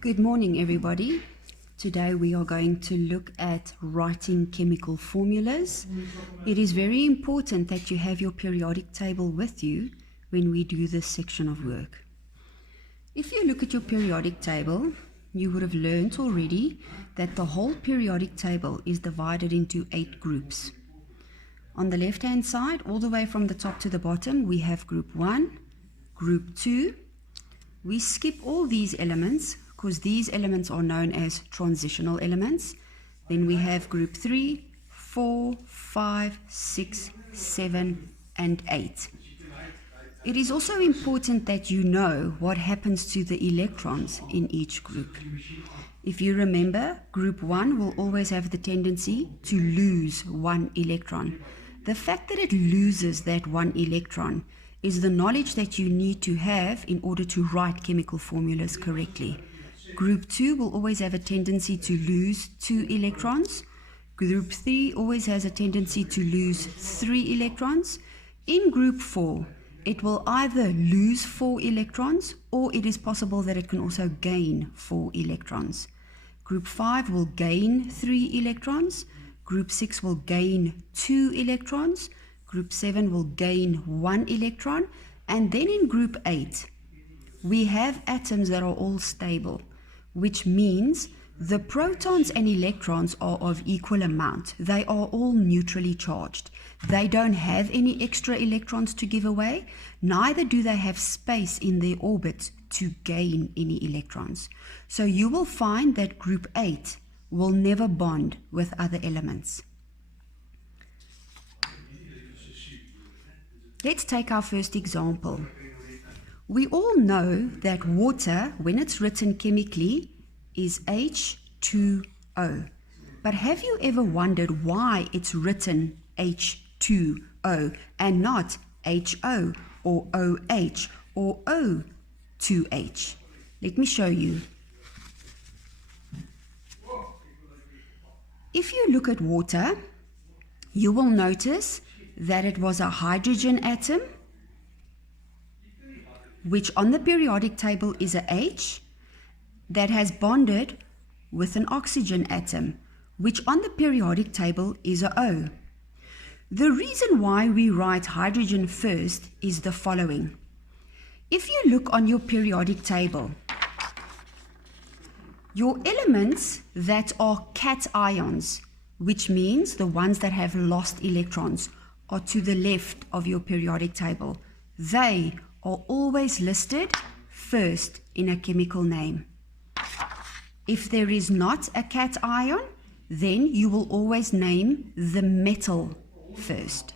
Good morning, everybody. Today we are going to look at writing chemical formulas. It is very important that you have your periodic table with you when we do this section of work. If you look at your periodic table, you would have learned already that the whole periodic table is divided into 8 groups. On the left-hand side, all the way from the top to the bottom, we have group 1, group 2. We skip all these elements because these elements are known as transitional elements. Then we have group 3, 4, 5, 6, 7, and 8. It is also important that you know what happens to the electrons in each group. If you remember, group 1 will always have the tendency to lose 1 electron. The fact that it loses that 1 electron is the knowledge that you need to have in order to write chemical formulas correctly. Group 2 will always have a tendency to lose 2 electrons. Group 3 always has a tendency to lose 3 electrons. In group 4, it will either lose 4 electrons or it is possible that it can also gain 4 electrons. Group 5 will gain 3 electrons. Group 6 will gain 2 electrons. Group 7 will gain 1 electron. And then in group 8, we have atoms that are all stable, which means the protons and electrons are of equal amount. They are all neutrally charged. They don't have any extra electrons to give away, neither do they have space in their orbit to gain any electrons. So you will find that group 8 will never bond with other elements. Let's take our first example. We all know that water, when it's written chemically, is H2O. But have you ever wondered why it's written H2O and not HO or OH or O2H? Let me show you. If you look at water, you will notice that it was a hydrogen atom, which on the periodic table is a H, that has bonded with an oxygen atom, which on the periodic table is a O. The reason why we write hydrogen first is the following. If you look on your periodic table, your elements that are cations, which means the ones that have lost electrons, are to the left of your periodic table. They are always listed first in a chemical name. If there is not a cation, then you will always name the metal first.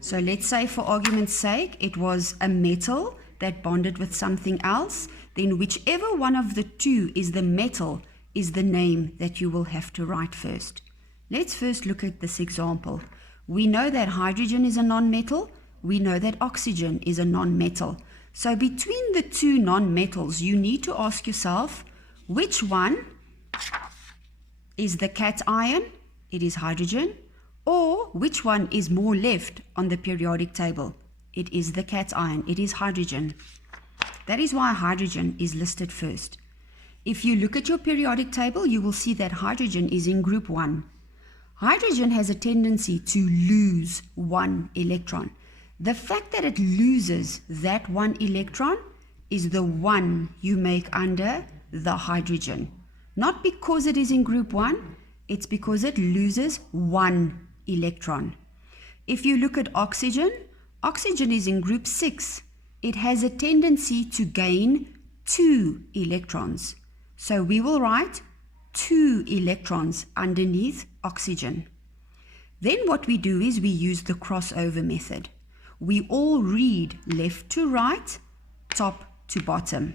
So let's say, for argument's sake, it was a metal that bonded with something else, then whichever one of the two is the metal is the name that you will have to write first. Let's first look at this example. We know that hydrogen is a non-metal. We know that oxygen is a non-metal. So between the two non-metals, you need to ask yourself, which one is the cation? It is hydrogen. Or which one is more left on the periodic table? It is the cation. It is hydrogen. That is why hydrogen is listed first. If you look at your periodic table, you will see that hydrogen is in group 1. Hydrogen has a tendency to lose 1 electron. The fact that it loses that 1 electron is the one you make under the hydrogen. Not because it is in group 1, it's because it loses 1 electron. If you look at oxygen, oxygen is in group 6. It has a tendency to gain 2 electrons. So we will write 2 electrons underneath oxygen. Then what we do is we use the crossover method. We all read left to right, top to bottom.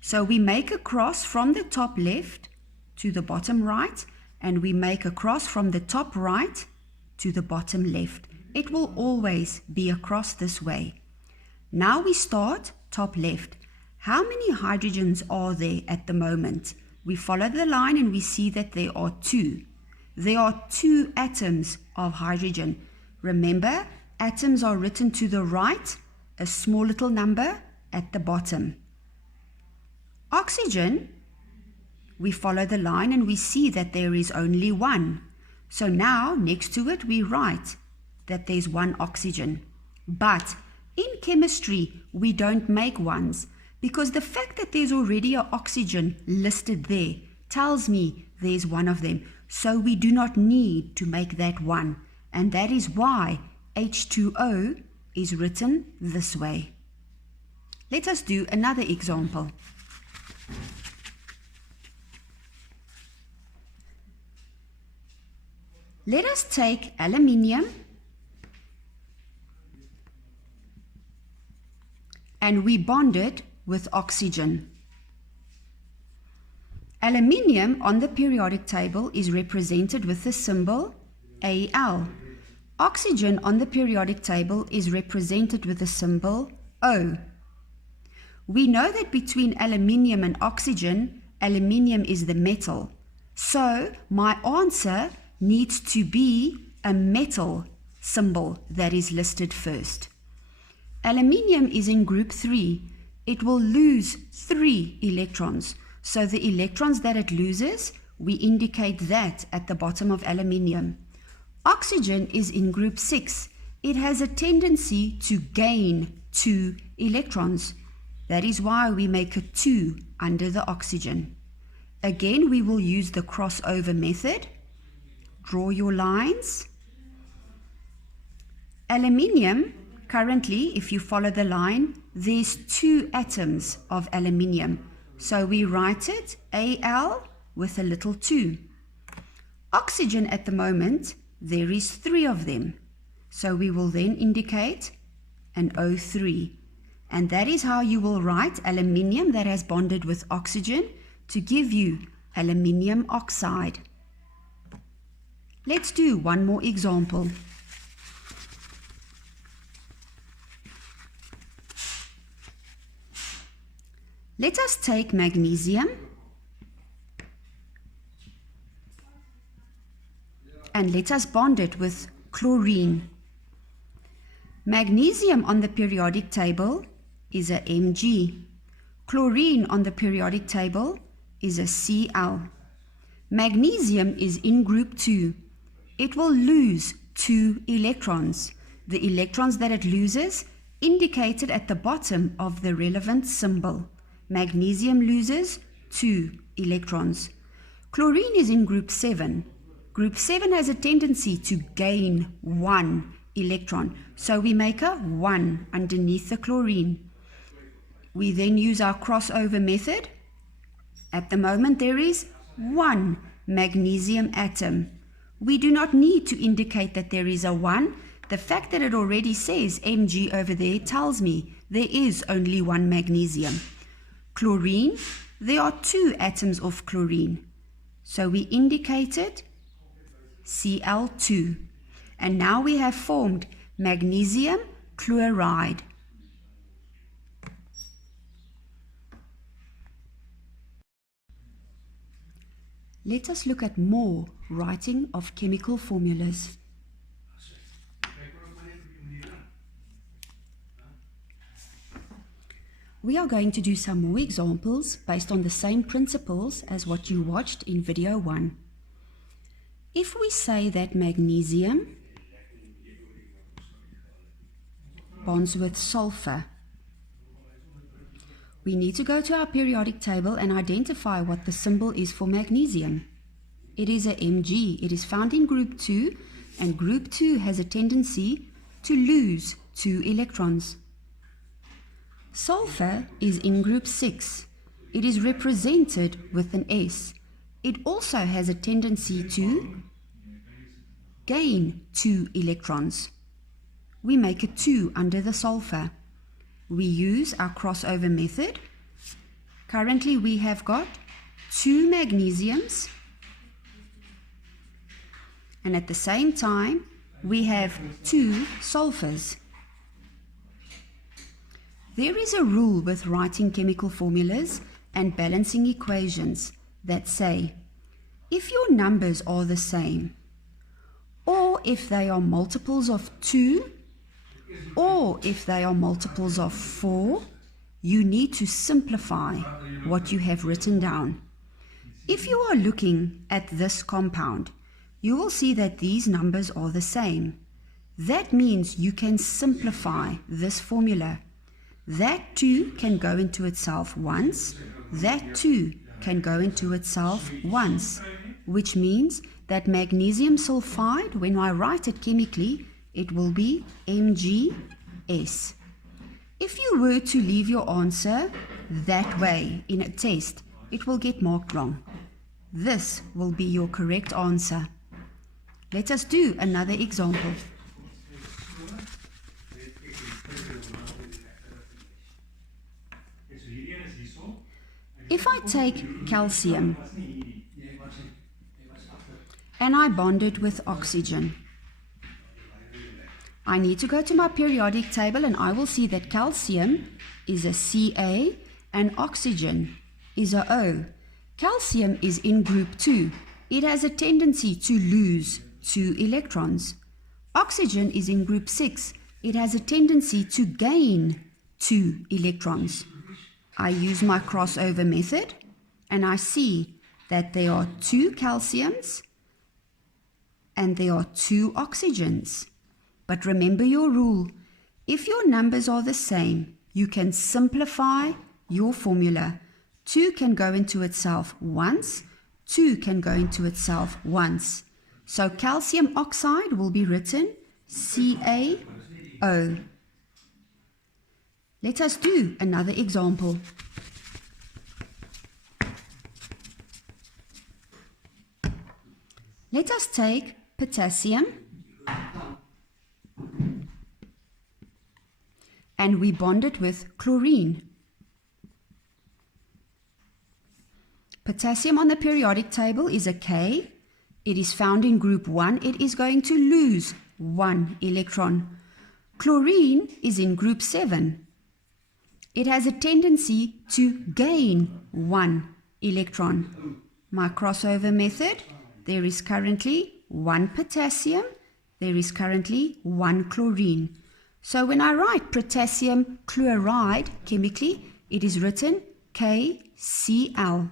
So we make a cross from the top left to the bottom right, and we make a cross from the top right to the bottom left. It will always be a cross this way. Now we start top left. How many hydrogens are there at the moment? We follow the line and we see that there are 2. There are 2 atoms of hydrogen. Remember, atoms are written to the right, a small little number at the bottom. Oxygen Oxygen, we follow the line and we see that there is only one. So now next to it we write that there's one oxygen. But in chemistry we don't make ones, because the fact that there's already an oxygen listed there tells me there's one of them. So we do not need to make that one. And that is why H2O is written this way. Let us do another example. Let us take aluminium and we bond it with oxygen. Aluminium on the periodic table is represented with the symbol Al. Oxygen on the periodic table is represented with the symbol O. We know that between aluminium and oxygen, aluminium is the metal. So my answer needs to be a metal symbol that is listed first. Aluminium is in group 3. It will lose 3 electrons. So the electrons that it loses, we indicate that at the bottom of aluminium. Oxygen is in group 6. It has a tendency to gain 2 electrons. That is why we make a 2 under the oxygen. Again, we will use the crossover method. Draw your lines. Aluminium, currently, if you follow the line, there's 2 atoms of aluminium. So we write it Al with a little 2. Oxygen at the moment, there is 3 of them. So we will then indicate an O3. And that is how you will write aluminium that has bonded with oxygen to give you aluminium oxide. Let's do one more example. Let us take magnesium and let us bond it with chlorine. Magnesium on the periodic table is a Mg. Chlorine on the periodic table is a Cl. Magnesium is in group 2. It will lose 2 electrons. The electrons that it loses indicated at the bottom of the relevant symbol. Magnesium loses 2 electrons. Chlorine is in group 7. Group 7 has a tendency to gain 1 electron. So we make a 1 underneath the chlorine. We then use our crossover method. At the moment there is 1 magnesium atom. We do not need to indicate that there is a 1. The fact that it already says Mg over there tells me there is only 1 magnesium. Chlorine, there are 2 atoms of chlorine. So we indicated Cl2. And now we have formed magnesium chloride. Let us look at more writing of chemical formulas. We are going to do some more examples based on the same principles as what you watched in video 1. If we say that magnesium bonds with sulfur, we need to go to our periodic table and identify what the symbol is for magnesium. It is a Mg. It is found in group 2, and group 2 has a tendency to lose 2 electrons. Sulfur is in group 6. It is represented with an S. It also has a tendency to gain 2 electrons. We make a 2 under the sulfur. We use our crossover method. Currently we have got 2 magnesiums, and at the same time we have 2 sulfurs. There is a rule with writing chemical formulas and balancing equations that say, if your numbers are the same, or if they are multiples of 2, or if they are multiples of 4, you need to simplify what you have written down. If you are looking at this compound, you will see that these numbers are the same. That means you can simplify this formula. That 2 can go into itself once, that 2 can go into itself once, which means that magnesium sulfide, when I write it chemically, it will be MgS. If you were to leave your answer that way in a test, it will get marked wrong. This will be your correct answer. Let us do another example. If I take calcium and I bond it with oxygen, I need to go to my periodic table and I will see that calcium is a Ca and oxygen is a O. Calcium is in group 2. It has a tendency to lose 2 electrons. Oxygen is in group 6. It has a tendency to gain 2 electrons. I use my crossover method and I see that there are 2 calciums and there are 2 oxygens. But remember your rule. If your numbers are the same, you can simplify your formula. 2 can go into itself once, 2 can go into itself once. So calcium oxide will be written CaO. Let us do another example. Let us take potassium and we bond it with chlorine. Potassium on the periodic table is a K. It is found in group 1. It is going to lose 1 electron. Chlorine is in group 7. It has a tendency to gain 1 electron. My crossover method, there is currently 1 potassium, there is currently 1 chlorine. So when I write potassium chloride chemically, it is written KCl.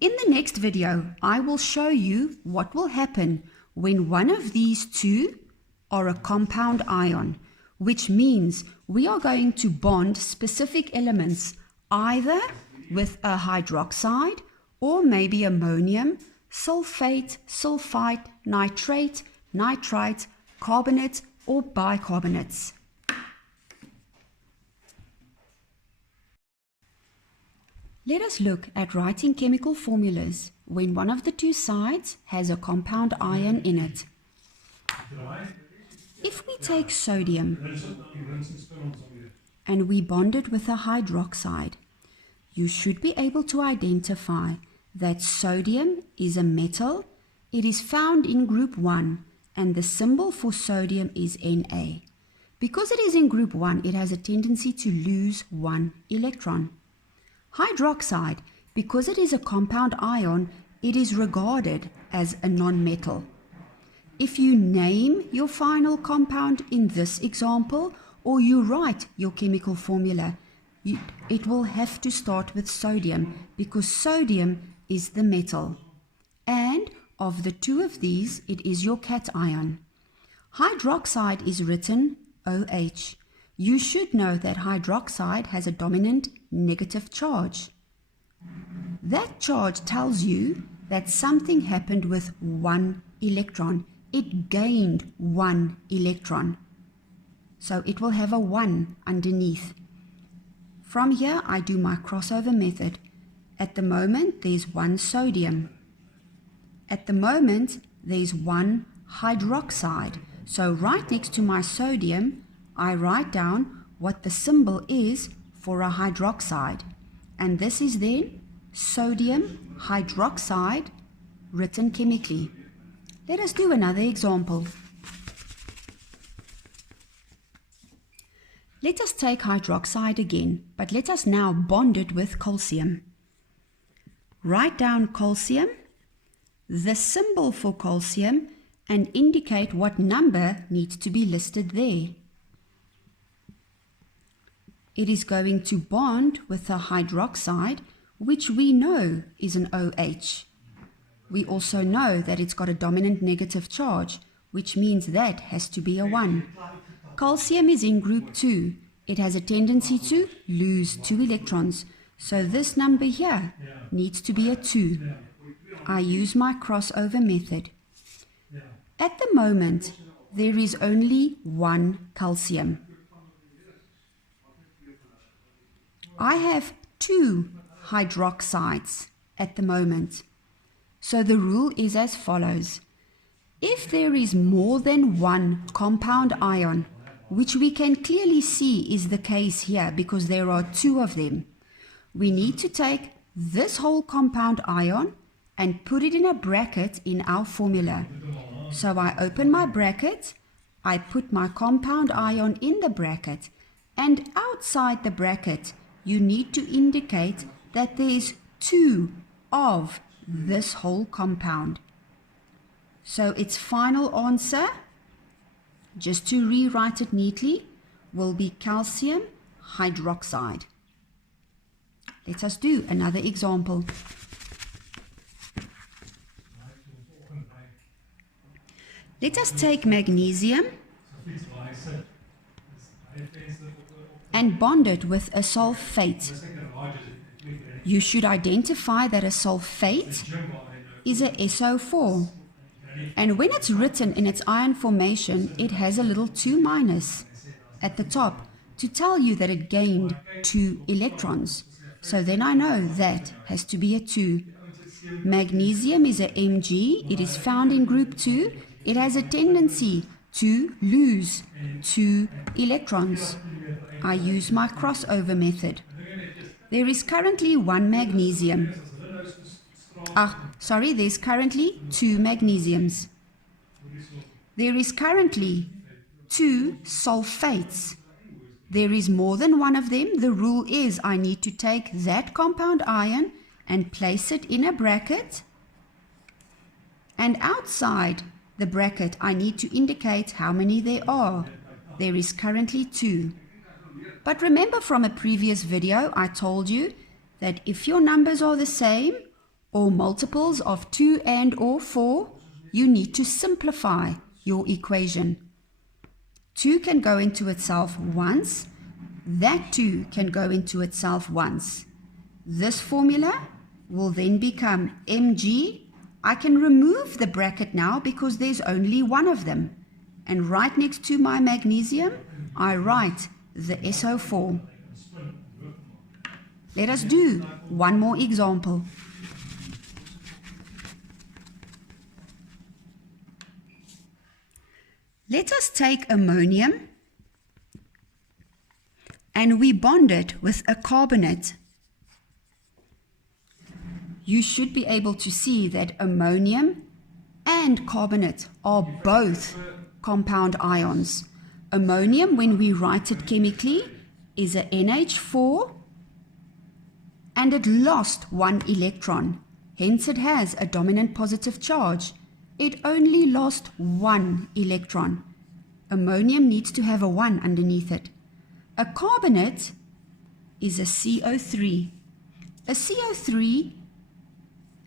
In the next video, I will show you what will happen when one of these two are a compound ion, which means we are going to bond specific elements either with a hydroxide or maybe ammonium, sulfate, sulfite, nitrate, nitrite, carbonate or bicarbonates. Let us look at writing chemical formulas when one of the two sides has a compound ion in it. If we take sodium and we bond it with a hydroxide, you should be able to identify that sodium is a metal. It is found in group 1 and the symbol for sodium is Na. Because it is in group 1, it has a tendency to lose 1 electron. Hydroxide, because it is a compound ion, it is regarded as a non-metal. If you name your final compound in this example, or you write your chemical formula, it will have to start with sodium, because sodium is the metal. And of the two of these, it is your cation. Hydroxide is written OH. You should know that hydroxide has a dominant negative charge. That charge tells you that something happened with 1 electron. It gained 1 electron. So it will have a 1 underneath. From here, I do my crossover method. At the moment, there's 1 sodium. At the moment, there's 1 hydroxide. So right next to my sodium, I write down what the symbol is for a hydroxide. And this is then sodium hydroxide written chemically. Let us do another example. Let us take hydroxide again, but let us now bond it with calcium. Write down calcium, the symbol for calcium, and indicate what number needs to be listed there. it is going to bond with the hydroxide, which we know is an OH. We also know that it's got a dominant negative charge, which means that has to be a 1. Calcium is in group 2. It has a tendency to lose 2 electrons. So this number here needs to be a 2. I use my crossover method. At the moment, there is only 1 calcium. I have 2 hydroxides at the moment. So the rule is as follows. If there is more than 1 compound ion, which we can clearly see is the case here because there are 2 of them, we need to take this whole compound ion and put it in a bracket in our formula. So I open my bracket, I put my compound ion in the bracket, and outside the bracket you need to indicate that there's 2 of this whole compound. So its final answer, just to rewrite it neatly, will be calcium hydroxide. Let us do another example. Let us take magnesium and bond it with a sulfate. You should identify that a sulfate is a SO4. And when it's written in its ion formation, it has a little 2- at the top to tell you that it gained 2 electrons. So then I know that has to be a 2. Magnesium is a Mg. It is found in group 2. It has a tendency to lose 2 electrons. I use my crossover method. There is currently 1 magnesium. There's currently 2 magnesiums. There is currently 2 sulfates. There is more than 1 of them. The rule is I need to take that compound ion and place it in a bracket. And outside the bracket, I need to indicate how many there are. There is currently 2. But remember from a previous video, I told you that if your numbers are the same or multiples of 2 and or 4, you need to simplify your equation. 2 can go into itself once. That 2 can go into itself once. This formula will then become Mg. I can remove the bracket now because there's only 1 of them. And right next to my magnesium, I write the SO4. Let us do one more example. Let us take ammonium and we bond it with a carbonate. You should be able to see that ammonium and carbonate are both compound ions. Ammonium, when we write it chemically, is a NH4 and it lost 1 electron. Hence it has a dominant positive charge. It only lost 1 electron. Ammonium needs to have a 1 underneath it. A carbonate is a CO3. A CO3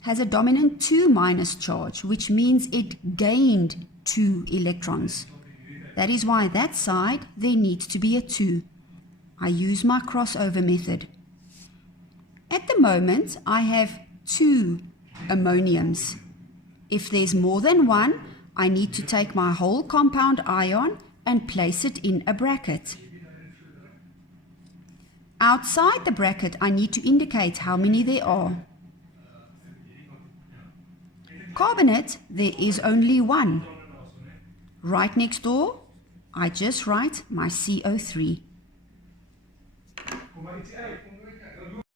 has a dominant 2- charge, which means it gained 2 electrons. That is why that side there needs to be a 2. I use my crossover method. At the moment, I have 2 ammoniums. If there's more than 1, I need to take my whole compound ion and place it in a bracket. Outside the bracket, I need to indicate how many there are. Carbonate, there is only 1. Right next door, I just write my CO3.